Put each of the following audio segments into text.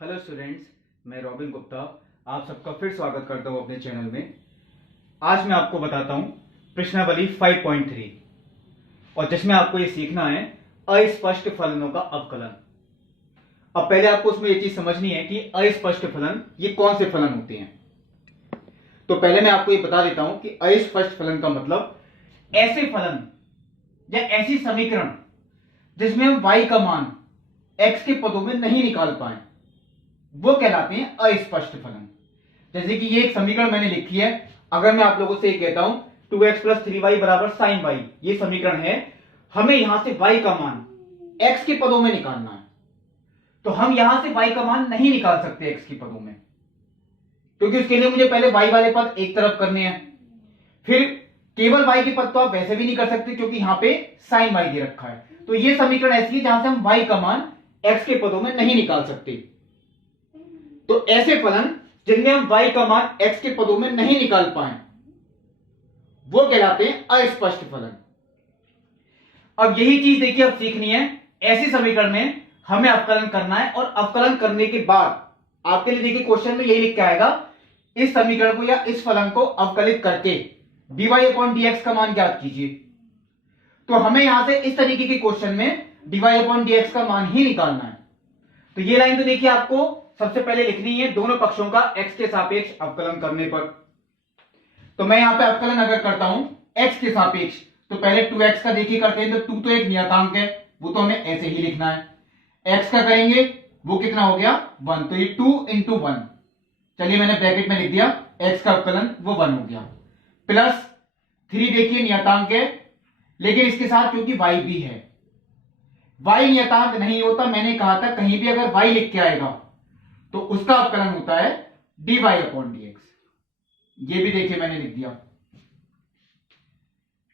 Hello students, मैं robin Gupta आप सबका फिर स्वागत करता हूं अपने चैनल में। आज मैं आपको बताता हूं प्रश्नावली 5.3 और जिसमें आपको ये सीखना है अस्पष्ट फलनों का अवकलन। अब पहले आपको उसमें ये चीज समझनी है कि अस्पष्ट फलन ये कौन से फलन होते हैं। तो पहले मैं आपको ये बता देता हूं कि अस्पष्ट फलन का मतलब ऐसे फलन या ऐसी समीकरण जिसमें हम y का मान x के पदों में नहीं निकाल पाए, वो कहलाते हैं अस्पष्ट फलन। जैसे कि ये एक समीकरण मैंने लिखी है, अगर मैं आप लोगों से ये कहता हूं 2x + 3y = sin y, ये समीकरण है, हमें यहां से y का मान x के पदों में निकालना है, तो हम यहां से y का मान नहीं निकाल सकते x के पदों में, क्योंकि उसके लिए मुझे पहले y वाले पद एक तरफ करने हैं। फिर केवल y के पद तो आप वैसे भी नहीं कर सकते क्योंकि यहां पे sin y दे रखा है। तो ये समीकरण ऐसी है जहां से हम y का मान x के पदों में नहीं निकाल सकते। तो ऐसे फलन जिनमें हम y का मान x के पदों में नहीं निकाल पाए, वो कहलाते हैं अस्पष्ट फलन। अब यही चीज देखिए अब सीखनी है, ऐसे समीकरण में हमें अवकलन करना है और अवकलन करने के बाद आपके लिए देखिए क्वेश्चन में यही लिख के आएगा, इस समीकरण को या इस फलन को अवकलित करके dy/dx का मान ज्ञात कीजिए। तो हमें यहां से इस तरीके के क्वेश्चन में dy/dx का मान ही निकालना है। तो ये लाइन तो देखिए आपको सबसे पहले लिखनी है दोनों पक्षों का x के सापेक्ष अवकलन करने पर। तो मैं यहां पे अवकलन अगर करता हूं x के सापेक्ष, तो पहले 2x का देखिए करते हैं, तो 2 तो एक नियतांक है, वो तो हमें ऐसे ही लिखना है। x का करेंगे, वो कितना हो गया 1, तो ये 2 × 1, चलिए मैंने ब्रैकेट में लिख दिया, x का अवकलन वो 1 हो गया, प्लस 3 देखिए नियतांक है, लेकिन इसके साथ क्योंकि y भी है, y नियतांक नहीं होता, मैंने कहा था कहीं भी अगर y लिख के आएगा तो उसका अवकलन होता है dy/dx। ये भी देखिए मैंने लिख दिया।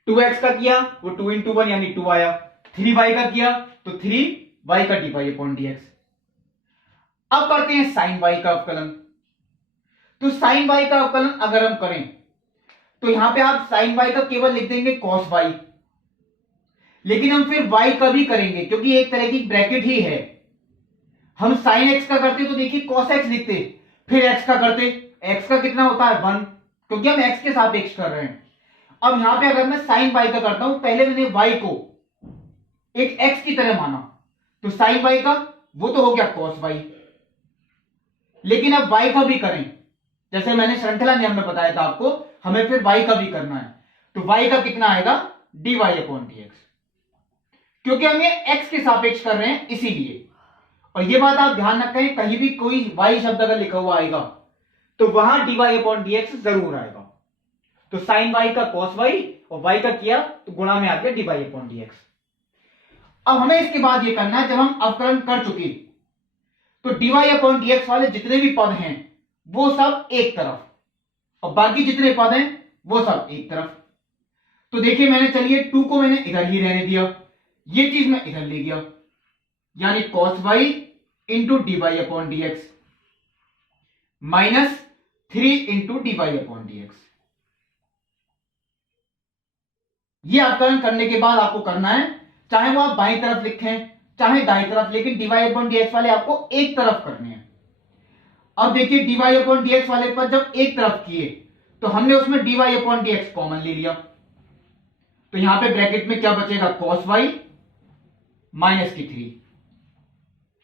2x का किया वो 2 × 1 यानी 2 आया, 3y का किया तो 3y का dy/dx। अब करते हैं sin y का अवकलन। तो sin y का अवकलन अगर हम करें तो यहां पे आप sin y का केवल लिख देंगे cos y, लेकिन हम फिर y का भी करेंगे क्योंकि एक तरह की ब्रैकेट ही है। हम sin x का करते तो देखिए cos x लिखते, फिर x का करते, x का कितना होता है 1, क्योंकि हम x के सापेक्ष कर रहे हैं। अब यहां पे अगर मैं sin y का करता हूं, पहले मैंने y को एक x की तरह माना, तो sin y का वो तो हो गया cos y, लेकिन अब y का भी करें, जैसे मैंने श्रृंखला नियम में बताया था आपको, हमें फिर y का भी करना है, तो y का कितना आएगा dy/dx, क्योंकि हम ये x के सापेक्ष कर रहे हैं इसीलिए। और ये बात आप ध्यान रखें, कहीं भी कोई y शब्द अगर लिखा हुआ आएगा तो वहां dy/dx जरूर आएगा। तो sin y का cos y और y का किया तो गुणा में आ गया dy/dx। अब हमें इसके बाद ये करना है, जब हम अवकलन कर चुके तो dy/dx वाले जितने भी पद हैं वो सब एक तरफ और बाकी जितने पद हैं वो सब एक तरफ। तो देखिए मैंने, चलिए 2 को मैंने इधर ही रहने दिया, ये चीज मैं इधर ले गया, यानी cos y × dy/dx minus 3 × dy/dx। ये अवकलन करने के बाद आपको करना है, चाहे वो आप बाईं तरफ लिखें चाहे दाईं तरफ, लेकिन dy/dx वाले आपको एक तरफ करने हैं। अब देखिए dy/dx वाले पर जब एक तरफ किए तो हमने उसमें dy/dx कॉमन ले लिया, तो यहां पे ब्रैकेट में क्या बचेगा cos y माइनस की 3,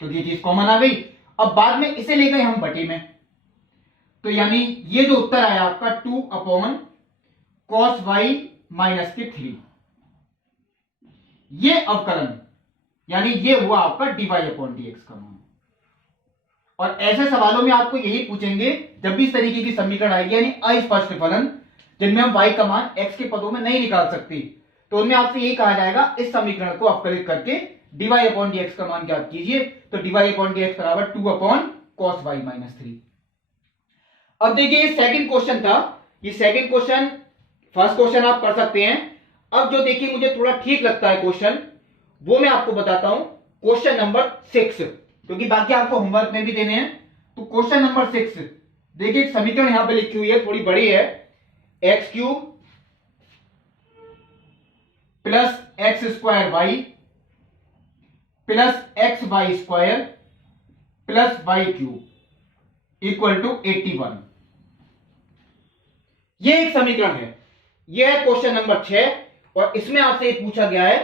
तो ये चीज कॉमन आ गई। अब बाद में इसे ले गए हम बटे में, तो यानी ये जो उत्तर आया आपका 2/cos y माइनस की 3, ये अवकलन यानी ये हुआ आपका dy/dx का मान। और ऐसे सवालों में आपको यही पूछेंगे जब भी इस तरीके की समीकरण आएगी, यानी अस्पष्ट फलन जिनमें हम y का मान x के पदों में नहीं निकाल सकते, तो उनमें आपसे यही कहा जाएगा इस समीकरण को अवकलित करके dy/dx का मान ज्ञात कीजिए। तो dy/dx = 2/cos y माइनस 3। अब देखिए ये सेकंड क्वेश्चन था, ये सेकंड क्वेश्चन फर्स्ट क्वेश्चन आप कर सकते हैं। अब जो देखिए मुझे थोड़ा ठीक लगता है क्वेश्चन, वो मैं आपको बताता हूं, क्वेश्चन नंबर 6, क्योंकि बाकी आपको होमवर्क में भी देने हैं। तो क्वेश्चन नंबर 6 देखिए, एक समीकरण यहां पे लिखी हुई है, थोड़ी बड़ी है, x³ plus x² y plus xy² plus y cube equal to 81। ये एक समीकरण है, यह है क्वेश्चन नंबर 6 और इसमें आपसे ये पूछा गया है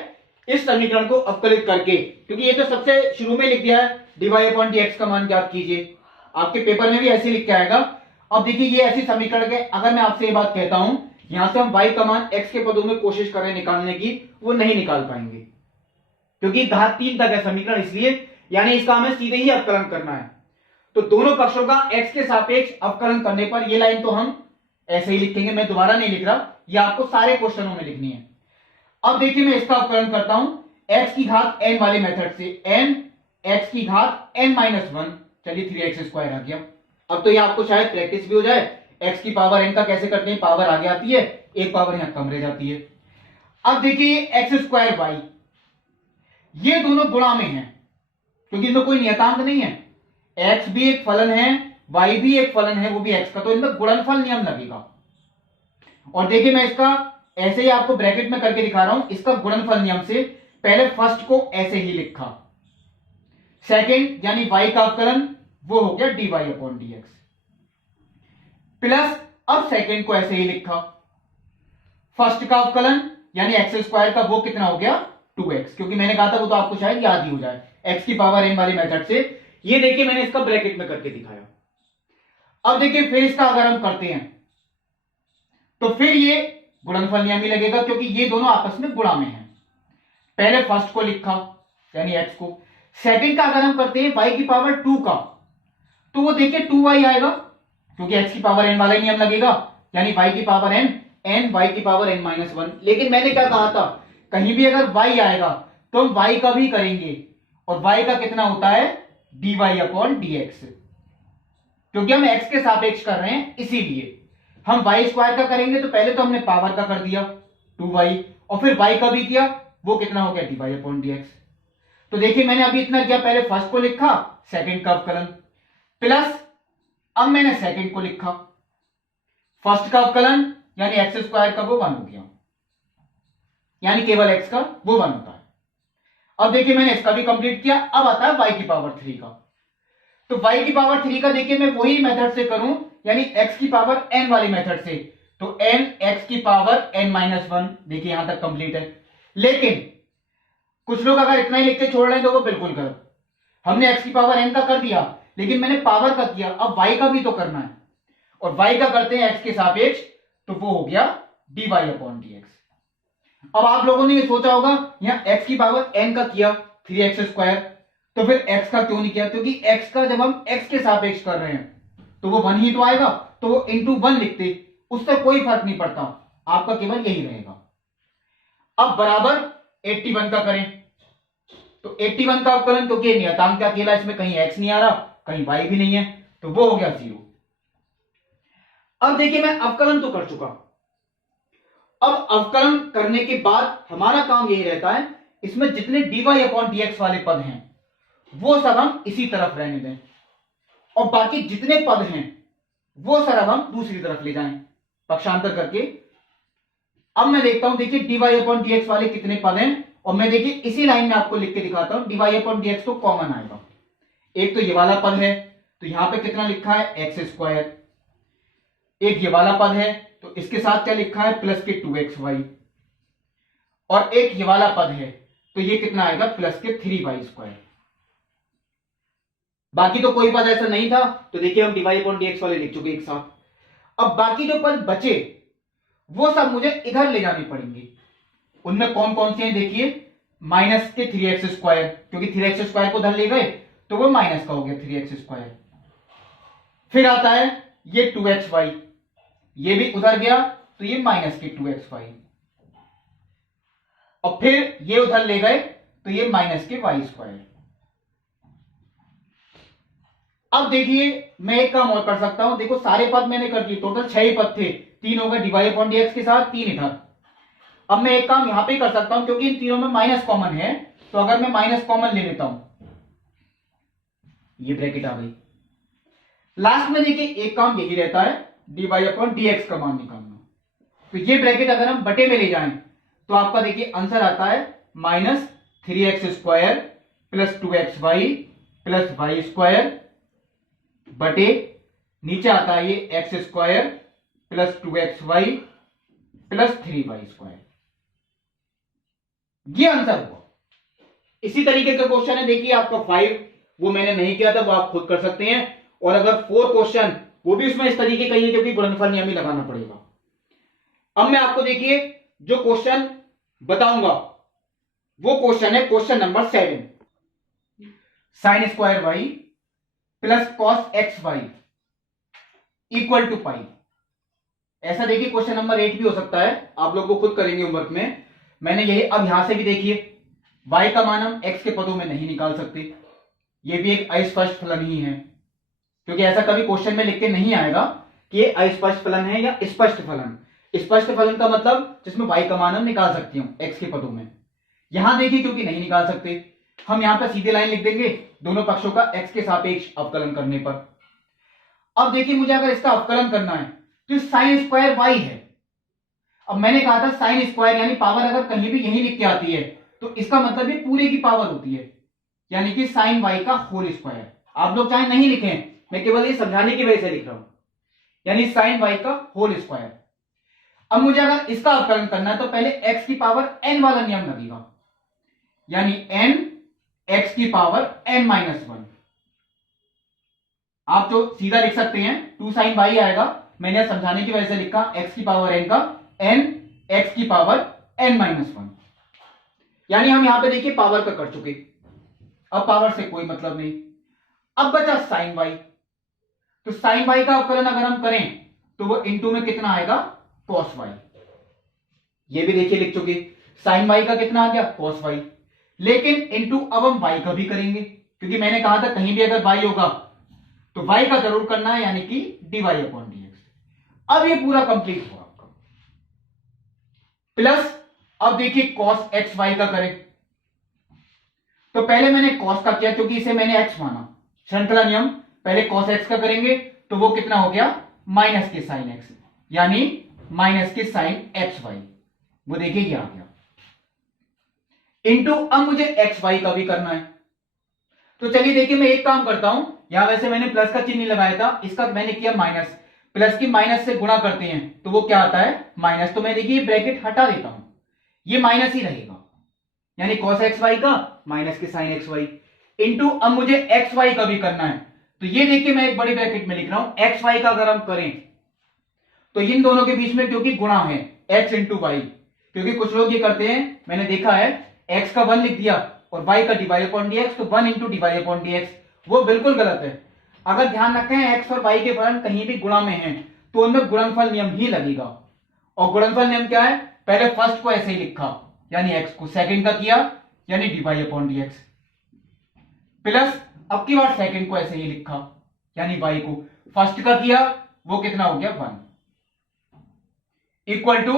इस समीकरण को अवकलित करके, क्योंकि ये तो सबसे शुरू में लिख दिया है dy अपॉन dx का मान ज्ञात कीजिए, आपके पेपर में भी ऐसे लिख के आएगा। अब देखिए ये ऐसी समीकरण है, अगर मैं आपसे ये बात कहता हूं यहां से हम y का मान x के पदों में कोशिश करें निकालने की, वो नहीं निकाल पाएंगे क्योंकि घात 3 तक है समीकरण, इसलिए यानी इसका हमें सीधे ही अवकलन करना है। तो दोनों पक्षों का x के सापेक्ष अवकलन करने पर ये लाइन तो हम ऐसे ही लिखेंगे, मैं दोबारा नहीं लिख रहा, ये आपको सारे क्वेश्चनों में लिखनी है। अब देखिए मैं इसका अवकलन करता हूं x की घात n वाले मेथड से, n x की घात n माइनस 1, चलिए 3x स्क्वायर आ गया। अब तो ये आपको शायद प्रैक्टिस भी हो जाए, x की पावर n का कैसे करते हैं, पावर आगे आती है, एक पावर यहां कम रह जाती है। अब देखिए एक्स स्क्वायर वाई, ये दोनों गुणा में हैं क्योंकि इनमें कोई नियतांक नहीं है, x भी एक फलन है, y भी एक फलन है, वो भी x का, तो इनमें गुणनफल नियम लगेगा। और देखिए मैं इसका ऐसे ही आपको ब्रैकेट में करके दिखा रहा हूं, इसका गुणनफल नियम से पहले फर्स्ट को ऐसे ही लिखा, सेकंड यानी y का अवकलन वो हो गया dy अपॉन dx, प्लस अब सेकंड को ऐसे ही लिखा, फर्स्ट का अवकलन यानी एक्स स्क्वायर का वो कितना हो गया 2x, क्योंकि मैंने कहा था वो तो आपको शायद याद ही हो जाए, x की पावर n वाली मेथड से। ये देखिए मैंने इसका ब्रैकेट में करके दिखाया। अब देखिए फिर इसका अगर हम करते हैं तो फिर ये गुणनफल नियम ही लगेगा क्योंकि ये दोनों आपस में गुणा में हैं। पहले फर्स्ट को लिखा यानी x को, सेकंड का अगर हम करते हैं y की पावर 2 का, तो वो देखिए 2y आएगा क्योंकि x की पावर n वाला ही नियम लगेगा, यानी y की पावर n, n y की पावर n माइनस 1। लेकिन मैंने क्या कहा था, कहीं भी अगर y आएगा तो हम y का भी करेंगे, और y का कितना होता है dy अपॉन dx, क्योंकि हम x के सापेक्ष कर रहे हैं इसीलिए। हम y स्क्वायर का करेंगे तो पहले तो हमने पावर का कर दिया 2y, और फिर y का भी किया, वो कितना हो गया dy अपॉन dx। तो देखिए मैंने अभी इतना किया, पहले फर्स्ट को लिखा, सेकंड का अवकलन, प्लस अब मैंने सेकंड को लिखा, फर्स्ट का अवकलन यानी एक्स स्क्वायर का वो 1 हो गया, यानी केवल x का वो 1 होता है। अब देखिए मैंने इसका भी कंप्लीट किया, अब आता है y की पावर 3 का। तो y की पावर 3 का देखिए मैं वही मेथड से करूं, यानी x की पावर n वाली मेथड से, तो n x की पावर n माइनस 1, देखिए यहां तक कंप्लीट है। लेकिन कुछ लोग अगर इतना ही लिख के छोड़ रहे हैं तो वो बिल्कुल करो, हमने x की पावर n का कर दिया लेकिन मैंने पावर का किया, अब y का भी तो करना है, और y का करते हैं x के सापेक्ष, तो वो हो गया dy अपॉन dx। अब आप लोगों ने ये सोचा होगा यहां x की पावर n का किया 3x स्क्वायर, तो फिर x का क्यों नहीं किया, क्योंकि x का जब हम x के सापेक्ष कर रहे हैं तो वो 1 ही तो आएगा, तो वो इंटू 1 लिखते, उससे कोई फर्क नहीं पड़ता, आपका केवल यही रहेगा। अब बराबर 81 का करें, तो 81 का अवकलन, क्योंकि नियतांक का अकेला, इसमें कहीं x नहीं आ रहा कहीं y भी नहीं है, तो वो हो गया 0। अब देखिए मैं अवकलन तो कर चुका, अब अवकलन करने के बाद हमारा काम यही रहता है, इसमें जितने dy अपॉन dx वाले पद हैं वो सब हम इसी तरफ रहने दें, और बाकी जितने पद हैं वो सर अब हम दूसरी तरफ ले जाएं पक्षांतर करके। अब मैं देखता हूं, देखिए dy अपॉन dx वाले कितने पद हैं, और मैं देखिए इसी लाइन में आपको लिख के दिखाता हूं, dy अपॉन dx तो कॉमन आएगा, एक तो ये वाला पद है तो यहां पे कितना लिखा है एक्स स्क्वायर, एक ये वाला पद है तो इसके साथ क्या लिखा है प्लस के 2xy, और एक ये वाला पद है तो ये कितना आएगा प्लस के 3y स्क्वायर। बाकी तो कोई पद ऐसा नहीं था, तो देखिए हम dy अपॉन dx वाले लिख चुके एक साथ। अब बाकी जो पद बचे वो सब मुझे इधर ले जाने पड़ेंगे, उनमें कौन कौन से हैं देखिए, माइनस के 3x स्क्वायर, क्योंकि 3x स्क्वायर को उधर ले गए तो वो माइनस का हो गया 3x स्क्वायर। फिर आता है ये 2xy, ये भी उधर गया तो ये माइनस के 2xy, और फिर ये उधर ले गए तो ये माइनस के y स्क्वायर। अब देखिए मैं एक काम और कर सकता हूं, देखो सारे पद मैंने कर दिए, टोटल 6 ही पद थे, 3 हो गए dy अपॉन dx के साथ, 3 इधर। अब मैं एक काम यहां पे कर सकता हूं, क्योंकि इन तीनों में माइनस कॉमन है, तो अगर मैं माइनस कॉमन ले लेता हूं, ये ब्रैकेट आ गई, लास्ट में देखिए एक काम यही रहता है dy अपॉन dx का मान निकालना, तो ये ब्रैकेट अगर हम बटे में ले जाएं तो आपका देखिए आंसर आता है minus 3x square plus 2xy plus y square बटे नीचे आता है ये x square plus 2xy plus 3y square. ये आंसर हुआ। इसी तरीके का क्वेश्चन है, देखिए आपका 5 वो मैंने नहीं किया था, वो आप खुद कर सकते हैं। और अगर 4 क्वेश्चन वो भी उसमें इस तरीके का ही है, क्योंकि गुणनफल नियम ही लगाना पड़ेगा। अब मैं आपको देखिए जो क्वेश्चन बताऊंगा वो क्वेश्चन है question number 7, sine square y plus cos x y equal to pi. ऐसा देखिए क्वेश्चन नंबर 8 भी हो सकता है, आप लोग को खुद करेंगे होमवर्क में। मैंने यही अब यहां से भी देखिए y का मान हम x के पदों में नहीं निकाल सकते, ये भी एक अस्पष्ट फलन ही है, क्योंकि ऐसा कभी क्वेश्चन में लिख के नहीं आएगा कि ये अस्पष्ट फलन है या स्पष्ट फलन। स्पष्ट फलन का मतलब जिसमें y का मान हम निकाल सकती हूं x के पदों में। यहां देखिए क्योंकि नहीं निकाल सकते, हम यहां पर सीधे लाइन लिख देंगे दोनों पक्षों का x के सापेक्ष अवकलन करने पर। अब देखिए मुझे अगर इसका अवकलन करना है तो साइन स्क्वायर y है। अब मैंने कहा था साइन स्क्वायर यानी पावर अगर कहीं भी यही लिख के आती है तो इसका मतलब ये पूरे की पावर होती है, यानी कि साइन y का होल स्क्वायर। आप लोग चाहे नहीं लिखें, मैं केवल ये समझाने की वजह से लिख रहा हूं, यानी साइन y का होल स्क्वायर। अब मुझे अगर इसका अवकलन करना है तो पहले x की पावर n वाला नियम लगेगा, यानी n x की पावर n-1। आप जो सीधा लिख सकते हैं 2 साइन y आएगा, मैंने समझाने की वजह से लिखा x की पावर n का n x की पावर n-1, यानी हम यहां पे देखिए पावर का कर चुके। अब पावर से कोई मतलब नहीं। अब बचा साइन y, तो साइन y का अवकलन अगर हम करें तो वो इंटू में कितना आएगा cos y। ये भी देखिए लिख चुके, साइन y का कितना आ गया cos y, लेकिन इंटू अब हम y का भी करेंगे, क्योंकि मैंने कहा था कहीं भी अगर y होगा तो y का जरूर करना है, यानी कि dy/dx। अब ये पूरा कंप्लीट हुआ आपका। प्लस अब देखिए cos xy का करें, तो पहले मैंने cos का किया क्योंकि इसे मैंने x माना, श्रृंखला नियम। पहले cos x का करेंगे तो वो कितना हो गया माइनस के साइन x, यानी माइनस के साइन xy, वो देखिए ये आ गया। इंटू अब मुझे xy का भी करना है, तो चलिए देखिए मैं एक काम करता हूं, यहां वैसे मैंने प्लस का चिन्ह लगाया था, इसका मैंने किया माइनस। प्लस की माइनस से गुणा करते हैं तो वो क्या आता है माइनस, तो मैं देखिए ब्रैकेट हटा देता हूं, ये माइनस ही रहेगा, यानी cos xy का माइनस के साइन xy। इंटू अब मुझे xy का भी करना है, तो ये देखिए मैं एक बड़ी ब्रैकेट में लिख रहा हूं, xy का अगर हम करें तो इन दोनों के बीच में क्योंकि गुणा है x इंटू वाई, क्योंकि कुछ लोग ये करते हैं, मैंने देखा है x का 1 लिख दिया और y का dy/dx, तो 1 इंटू dy/dx, वो बिल्कुल गलत है। अगर ध्यान रखें x और y के फलन कहीं भी गुणा में हैं तो उनमें गुणनफल नियम ही लगेगा। और गुणनफल नियम क्या है, पहले फर्स्ट को ऐसे ही लिखा यानी x को, सेकंड का किया यानी dy/dx, प्लस अब की बार सेकंड को ऐसे ही लिखा यानी y को, फर्स्ट का किया वो कितना हो गया 1, इक्वल टू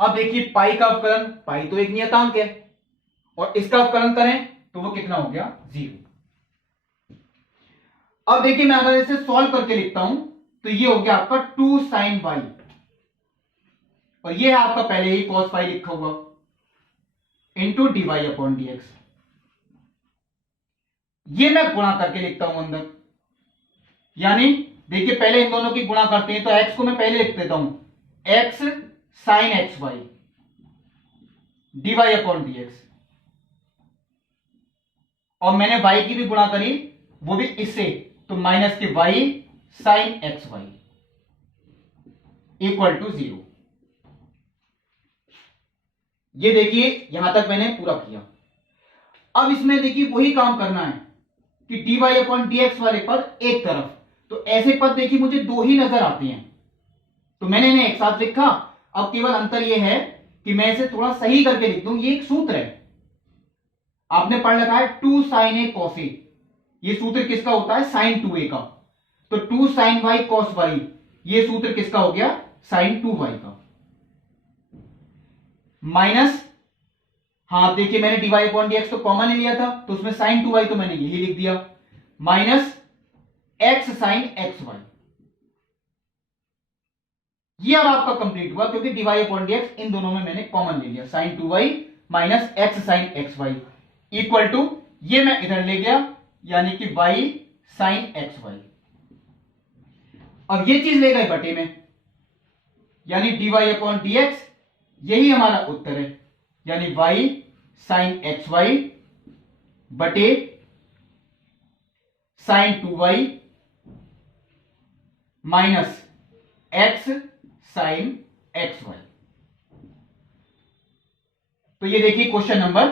अब देखिए पाई का अवकलन, पाई तो एक नियतांक है, और इसका अवकलन करें तो वो कितना हो गया 0। अब देखिए मैं अगर इसे सॉल्व करके लिखता हूं तो ये हो गया आपका 2 साइन y, और ये है आपका पहले ही cos फाई लिखा हुआ, इंटू dy/dx। ये मैं गुणा करके लिखता हूं अंदर, यानी देखिए पहले इन दोनों की गुणा करते हैं तो x को मैं पहले लिख देता हूं, x साइन xy dy/dx, और मैंने y की भी गुणा करी वो भी इससे, तो minus k y sine xy equal to 0। ये देखिए यहां तक मैंने पूरा किया। अब इसमें देखिए वही काम करना है कि dy/dx वाले पद एक तरफ, तो ऐसे पद देखिए मुझे 2 ही नजर आते हैं, तो मैंने इन्हें एक साथ लिखा। अब केवल अंतर यह है कि मैं इसे थोड़ा सही करके लिख दूं, ये एक सूत्र है, आपने पढ़ रखा है 2 साइन ए कॉस ए, ये सूत्र किसका होता है साइन 2a का, तो 2 साइन y कॉस y, ये सूत्र किसका हो गया साइन 2y का, माइनस, हाँ देखिए मैंने dy/dx तो कॉमन लिया था तो उसमें साइन 2y तो मैंने यही लिख दिया, माइनस x साइन xy। ये अब आपका कंप्लीट हुआ क्योंकि dy/dx इन दोनों में मैंने कॉमन ले लिया, sine 2y minus x sine xy equal to, ये मैं इधर ले गया यानी कि y साइन एक्स वाई। अब ये चीज ले गए बटे में, यानी dy अपॉन डी एक्स, यही हमारा उत्तर है, यानी y साइन एक्स वाई बटे sine 2y minus x sine x y. तो ये देखिए क्वेश्चन नंबर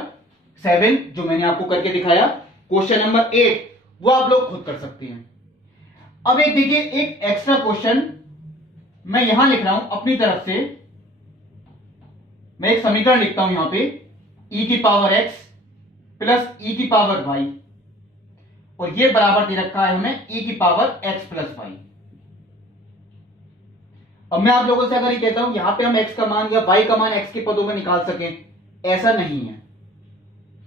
7 जो मैंने आपको करके दिखाया। क्वेश्चन नंबर 8 वो आप लोग खुद कर सकते हैं। अब एक देखिए, एक एक्स्ट्रा क्वेश्चन मैं यहां लिख रहा हूं अपनी तरफ से। मैं एक समीकरण लिखता हूं यहां पे, e की पावर x प्लस e की पावर y, और ये बराबर दे रखा है हमें e की पावर x प्लस y। अब मैं आप लोगों से अगर ये कहता हूं यहां पे हम x का मान या y का मान x के पदों में निकाल सकें, ऐसा नहीं है,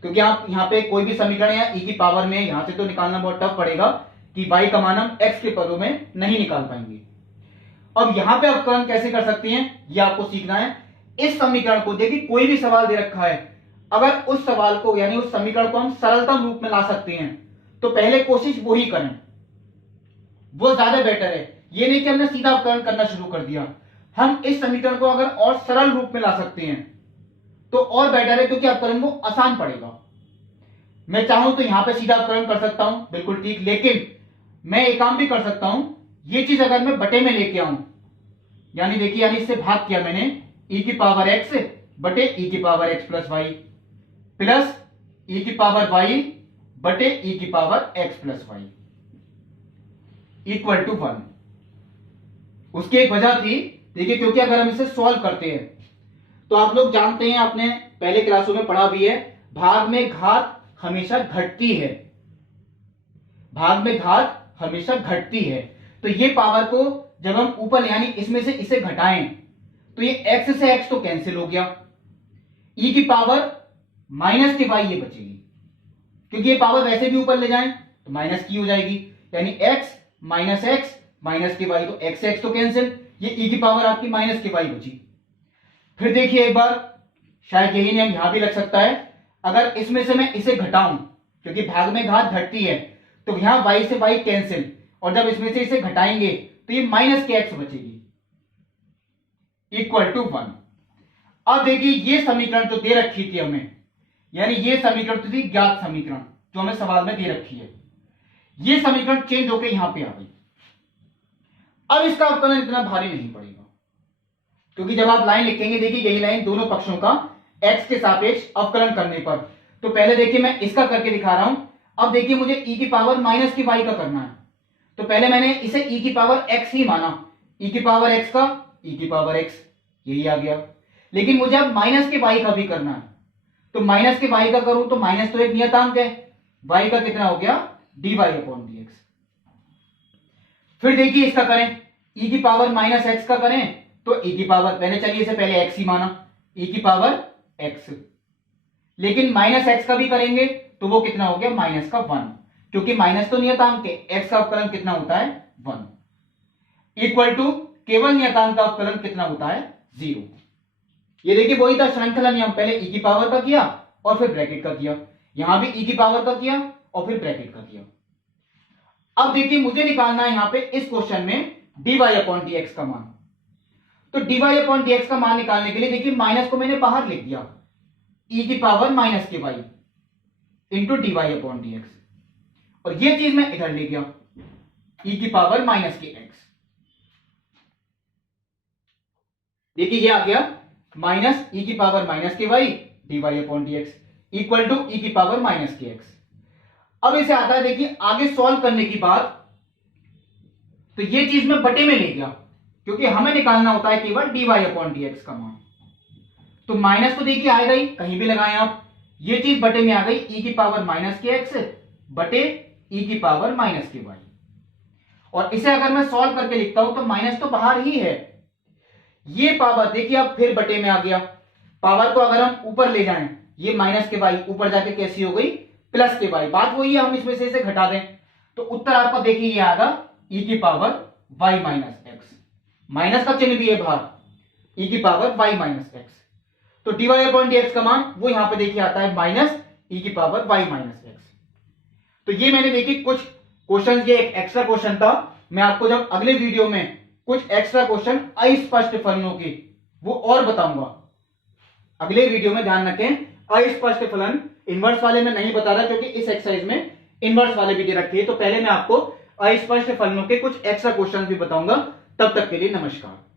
क्योंकि आप यहां पे कोई भी समीकरण या e की पावर में यहां से तो निकालना बहुत टफ पड़ेगा कि y का मान हम x के पदों में नहीं निकाल पाएंगे। अब यहां पे अवकलन कैसे कर सकते हैं ये आपको सीखना है। इस समीकरण को देखिए, कोई भी सवाल दे रखा है, अगर उस सवाल को यानी उस समीकरण को हम सरलतम रूप में ला सकते हैं तो पहले कोशिश वो ही करें, वो ज्यादा बेटर है। ये नहीं कि हमने सीधा अवकलन करना शुरू कर दिया। हम इस समीकरण को अगर और सरल रूप में ला सकते हैं तो और बेटर है, क्योंकि अवकलन वो आसान पड़ेगा। मैं चाहूं तो यहां पे सीधा अवकलन कर सकता हूं, बिल्कुल ठीक, लेकिन मैं एक काम भी कर सकता हूं। ये चीज अगर मैं बटे में लेके आऊं, यानी देखिए, यानी इससे भाग किया मैंने, e की पावर x बटे e की power x plus y plus e की पावर y बटे e की power x plus y equal to 1। उसकी एक वजह थी, देखिए, क्योंकि अगर हम इसे सॉल्व करते हैं तो आप लोग जानते हैं, आपने पहले क्लासों में पढ़ा भी है, भाग में घात हमेशा घटती है, भाग में घात हमेशा घटती है। तो ये पावर को जब हम ऊपर यानी इसमें से इसे घटाएं तो ये x से x तो कैंसिल हो गया, e की पावर माइनस के y ये बचेगी, क्योंकि ये पावर वैसे भी ऊपर ले जाएं तो माइनस की हो जाएगी, यानी x minus x minus k y, तो x से x तो कैंसिल, ये e की पावर आपकी माइनस के y बची। फिर देखिए एक बार, शायद यही नियम यहां भी लग सकता है, अगर इसमें से मैं इसे घटाऊं, क्योंकि भाग में घात घटती है, तो यहां y से y कैंसिल, और जब इसमें से इसे घटाएंगे तो ये माइनस के x बचेगी इक्वल टू 1। अब देखिए, ये समीकरण जो दे रखी थी हमें, यानी ये समीकरण तो थी ज्ञात समीकरण जो हमें सवाल में दे रखी है, ये समीकरण चेंज होकर यहां पे आ गई। अब इसका अवकलन इतना भारी नहीं पड़ेगा, क्योंकि जब आप लाइन लिखेंगे, देखिए यही लाइन दोनों पक्षों का x के सापेक्ष अवकलन करने पर, तो पहले देखिए मैं इसका करके दिखा रहा हूं। अब देखिए मुझे e की पावर माइनस की y का करना है, तो पहले मैंने इसे e की पावर x ही माना, e की पावर x का e की पावर x, यही आ गया। लेकिन मुझे अब माइनस के y का भी करना है, तो माइनस के y का करूं तो माइनस तो एक नियतांक है, y का कितना हो गया, dy अपॉन dx। फिर देखिए इसका करें, e की पावर माइनस x का करें तो e की पावर, मैंने चलिए इसे पहले x ही माना, e की पावर x, लेकिन माइनस x का भी करेंगे तो वो कितना हो गया, माइनस का 1, क्योंकि माइनस तो नियतांक है, x का अवकलन कितना होता है, 1 इक्वल टू केवल नियतांक का अवकलन कितना होता है, 0। ये देखिए वही था श्रृंखला नियम, पहले e की पावर का किया और फिर ब्रैकेट का किया, यहां भी e की पावर का किया और फिर ब्रैकेट का किया। अब देखिए मुझे निकालना है यहां पे इस क्वेश्चन में dy अपॉन dx का मान, तो dy अपॉन dx का मान निकालने के लिए देखिए माइनस को मैंने बाहर लिख दिया, e की power minus k y into dy upon dx, और ये चीज मैं इधर ले गया, e की पावर माइनस के x। देखिए ये आ गया माइनस e की power minus k y dy upon dx equal to e की पावर माइनस के x। अब इसे आता है, देखिए आगे सॉल्व करने की बात, तो ये चीज मैं बटे में ले गया, क्योंकि हमें निकालना होता है केवल dy अपॉन dx का मान, तो माइनस तो देखिए आएगा ही, कहीं भी लगाएं आप, ये चीज बटे में आ गई, e की पावर माइनस के x बटे e की पावर माइनस के y। और इसे अगर मैं सॉल्व करके लिखता हूं तो माइनस तो बाहर ही है, ये पावर देखिए अब फिर बटे में आ गया, पावर को अगर हम ऊपर ले जाएं, ये माइनस के y ऊपर जाके कैसी हो गई, प्लस के y, बात वही है, हम इसमें से इसे घटा दें तो उत्तर आपका देखिए ये आएगा e की power y minus x, minus का चिन्ह भी है बाहर, e की पावर y माइनस x, तो dy अपॉन dx का मान वो यहां पे देखिए आता है माइनस e की पावर y माइनस x। तो ये मैंने देखी कुछ क्वेश्चन, ये एक एक्स्ट्रा क्वेश्चन था। मैं आपको जब अगले वीडियो में कुछ एक्स्ट्रा क्वेश्चन अस्पष्ट फलनों की वो और बताऊंगा। अगले वीडियो में ध्यान रखें, अस्पष्ट फलन इनवर्स वाले में नहीं बता रहा क्योंकि इस एक्सरसाइज में इनवर्स वाले भी दे रखे हैं। तो पहले मैं आपको अस्पष्ट फलनों के कुछ एक्स्ट्रा क्वेश्चन भी बताऊंगा। तब तक के लिए नमस्कार।